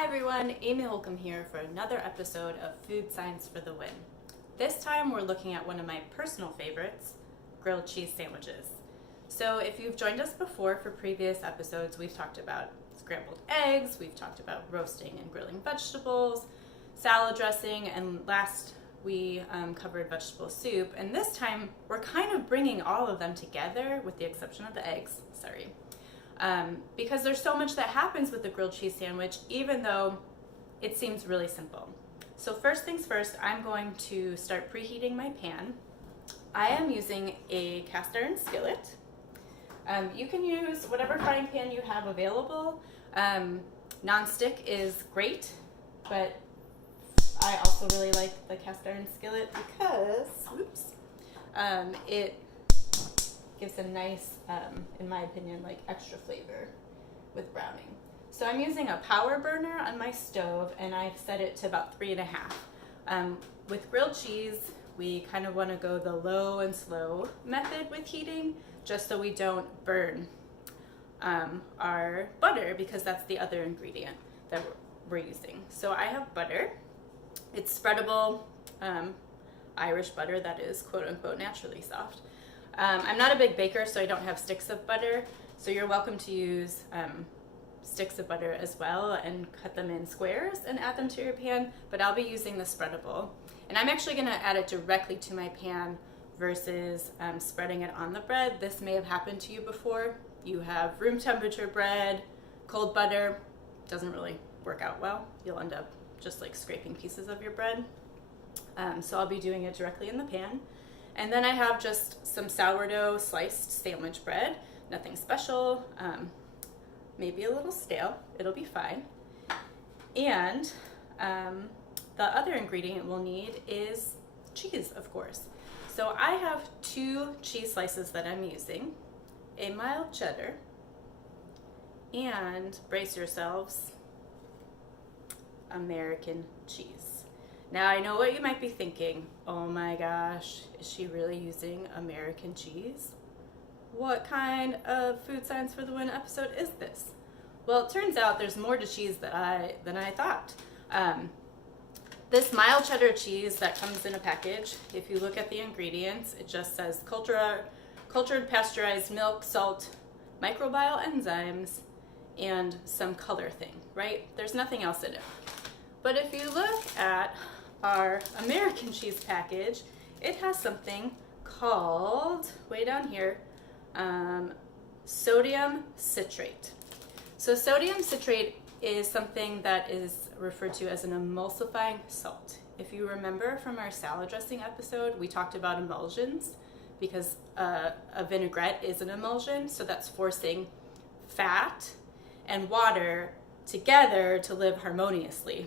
Hi everyone, Amy Holcomb here for another episode of Food Science for the Win. This time we're looking at one of my personal favorites, grilled cheese sandwiches. So if you've joined us before for previous episodes, we've talked about scrambled eggs, we've talked about roasting and grilling vegetables, salad dressing, and last we covered vegetable soup. And this time we're kind of bringing all of them together with the exception of the eggs, because there's so much that happens with the grilled cheese sandwich, even though it seems really simple. So first things first, I'm going to start preheating my pan. I am using a cast iron skillet. You can use whatever frying pan you have available. Non-stick is great, but I also really like the cast iron skillet because, it gives a nice, in my opinion, like extra flavor with browning. So I'm using a power burner on my stove and I've set it to about 3.5. With grilled cheese, we kind of want to go the low and slow method with heating, just so we don't burn our butter, because that's the other ingredient that we're using. So I have butter. It's spreadable Irish butter that is quote unquote naturally soft. I'm not a big baker, so I don't have sticks of butter, so you're welcome to use sticks of butter as well and cut them in squares and add them to your pan, but I'll be using the spreadable. And I'm actually going to add it directly to my pan versus spreading it on the bread. This may have happened to you before. You have room temperature bread, cold butter, doesn't really work out well. You'll end up just like scraping pieces of your bread. So I'll be doing it directly in the pan. And then I have just some sourdough sliced sandwich bread, nothing special, maybe a little stale, it'll be fine. And the other ingredient we'll need is cheese, of course. So I have 2 cheese slices that I'm using, a mild cheddar, and brace yourselves, American cheese. Now I know what you might be thinking, oh my gosh, is she really using American cheese? What kind of Food Science for the Win episode is this? Well, it turns out there's more to cheese than I thought. This mild cheddar cheese that comes in a package, if you look at the ingredients, it just says cultured pasteurized milk, salt, microbial enzymes, and some color thing, right? There's nothing else in it. But if you look at our American cheese package, it has something called, way down here, sodium citrate. So sodium citrate is something that is referred to as an emulsifying salt. If you remember from our salad dressing episode, we talked about emulsions because a vinaigrette is an emulsion, so that's forcing fat and water together to live harmoniously.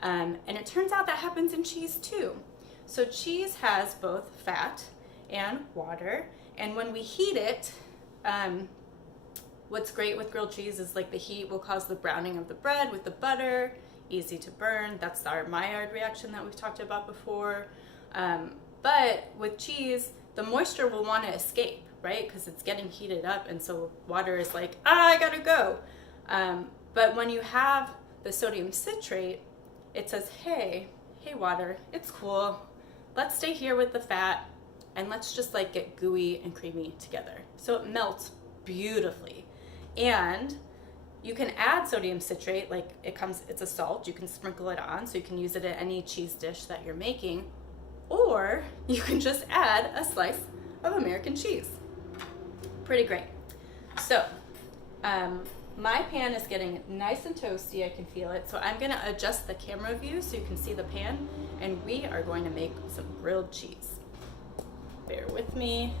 And it turns out that happens in cheese too. So cheese has both fat and water, and when we heat it, what's great with grilled cheese is like the heat will cause the browning of the bread with the butter, easy to burn. That's our Maillard reaction that we've talked about before. But with cheese, the moisture will want to escape, right? Because it's getting heated up, and so water is like, I gotta go. But when you have the sodium citrate, it says, hey water, it's cool. Let's stay here with the fat and let's just like get gooey and creamy together. So it melts beautifully. And you can add sodium citrate, like it's a salt, you can sprinkle it on, so you can use it at any cheese dish that you're making, or you can just add a slice of American cheese. Pretty great. So, my pan is getting nice and toasty, I can feel it, so I'm gonna adjust the camera view so you can see the pan, and we are going to make some grilled cheese. Bear with me.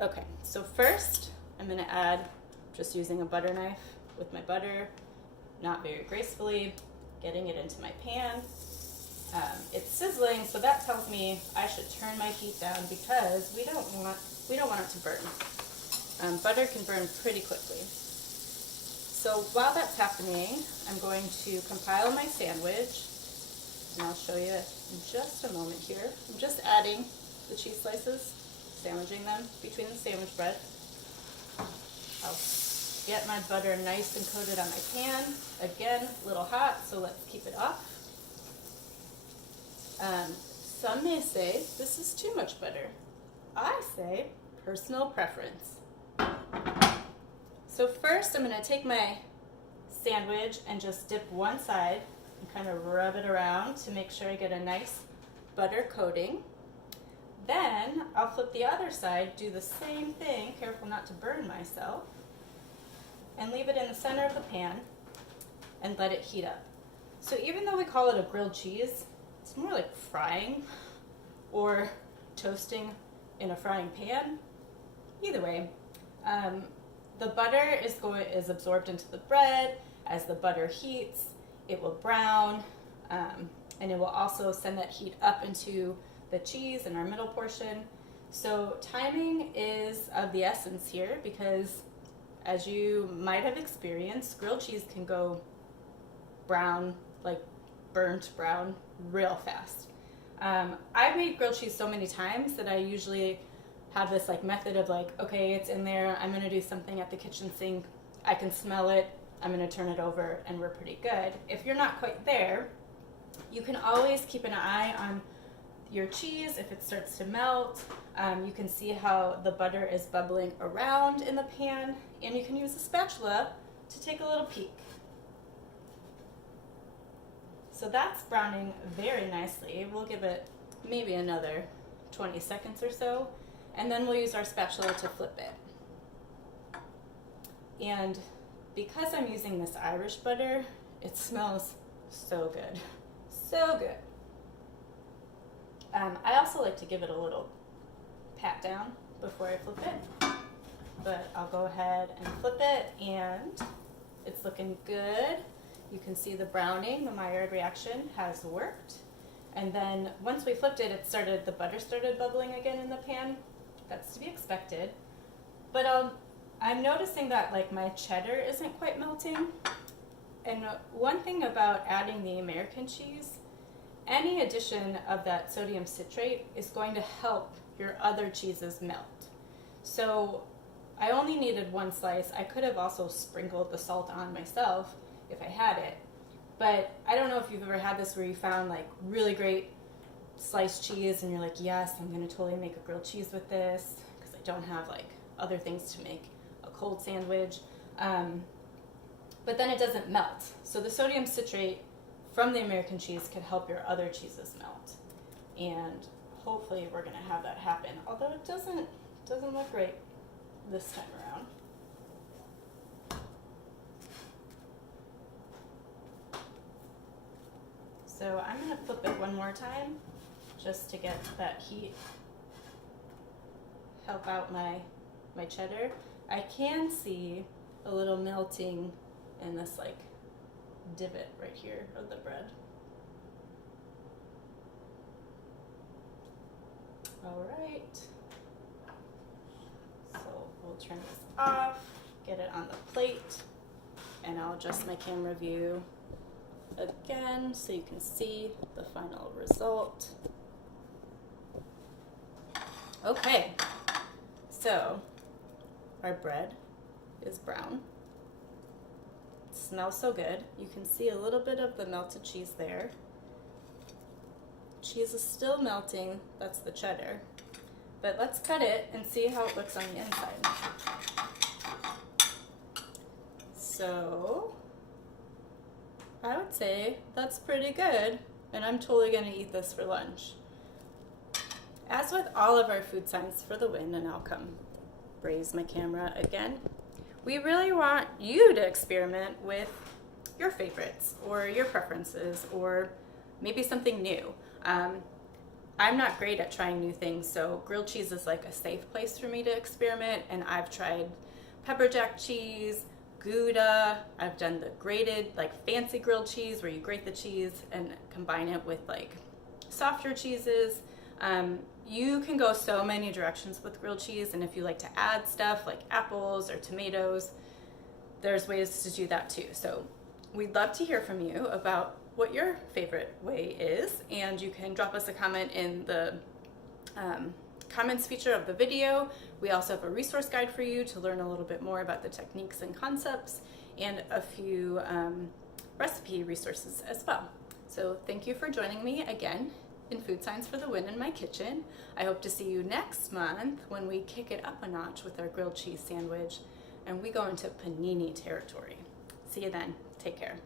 Okay, so first I'm gonna add, just using a butter knife with my butter, not very gracefully, getting it into my pan. It's sizzling, so that tells me I should turn my heat down because we don't want it to burn. Butter can burn pretty quickly. So while that's happening, I'm going to compile my sandwich, and I'll show you in just a moment here. I'm just adding the cheese slices, sandwiching them between the sandwich bread. I'll get my butter nice and coated on my pan. Again, a little hot, so let's keep it off. Some may say this is too much butter. I say personal preference. So first I'm going to take my sandwich and just dip one side and kind of rub it around to make sure I get a nice butter coating. Then I'll flip the other side, do the same thing, careful not to burn myself, and leave it in the center of the pan and let it heat up. So even though we call it a grilled cheese, it's more like frying or toasting in a frying pan. Either way, the butter is absorbed into the bread. As the butter heats, it will brown, and it will also send that heat up into the cheese in our middle portion. So timing is of the essence here, because as you might have experienced, grilled cheese can go brown, like burnt brown, real fast. I've made grilled cheese so many times that I usually have this like method of like, okay, it's in there, I'm gonna do something at the kitchen sink, I can smell it, I'm gonna turn it over, and we're pretty good. If you're not quite there, you can always keep an eye on your cheese. If it starts to melt, you can see how the butter is bubbling around in the pan, and you can use a spatula to take a little peek. So that's browning very nicely. We'll give it maybe another 20 seconds or so, and then we'll use our spatula to flip it. And because I'm using this Irish butter, it smells so good. So good. I also like to give it a little pat down before I flip it, but I'll go ahead and flip it, and it's looking good. You can see the browning, the Maillard reaction has worked. And then once we flipped it, the butter started bubbling again in the pan. That's to be expected. But I'm noticing that like my cheddar isn't quite melting. And one thing about adding the American cheese, any addition of that sodium citrate is going to help your other cheeses melt. So I only needed one slice. I could have also sprinkled the salt on myself if I had it. But I don't know if you've ever had this where you found like really great sliced cheese and you're like, yes, I'm gonna totally make a grilled cheese with this because I don't have like other things to make a cold sandwich. But then it doesn't melt. So the sodium citrate from the American cheese could help your other cheeses melt. And hopefully we're gonna have that happen. Although it doesn't look great this time around. So I'm gonna flip it one more time just to get that heat, help out my cheddar. I can see a little melting in this like divot right here of the bread. All right, so we'll turn this off, get it on the plate, and I'll adjust my camera view again so you can see the final result. Okay, so our bread is brown. It smells so good. You can see a little bit of the melted cheese there. Cheese is still melting, that's the cheddar. But let's cut it and see how it looks on the inside. So I would say that's pretty good, and I'm totally gonna eat this for lunch. As with all of our food science for the win, and I'll come raise my camera again, we really want you to experiment with your favorites or your preferences or maybe something new. I'm not great at trying new things, so grilled cheese is like a safe place for me to experiment, and I've tried pepper jack cheese, Gouda, I've done the grated, like fancy grilled cheese where you grate the cheese and combine it with like softer cheeses. You can go so many directions with grilled cheese, and if you like to add stuff like apples or tomatoes, there's ways to do that too. So we'd love to hear from you about what your favorite way is, and you can drop us a comment in the comments feature of the video. We also have a resource guide for you to learn a little bit more about the techniques and concepts, and a few recipe resources as well. So thank you for joining me again in Food Science for the Win in my kitchen. I hope to see you next month when we kick it up a notch with our grilled cheese sandwich and we go into panini territory. See you then. Take care.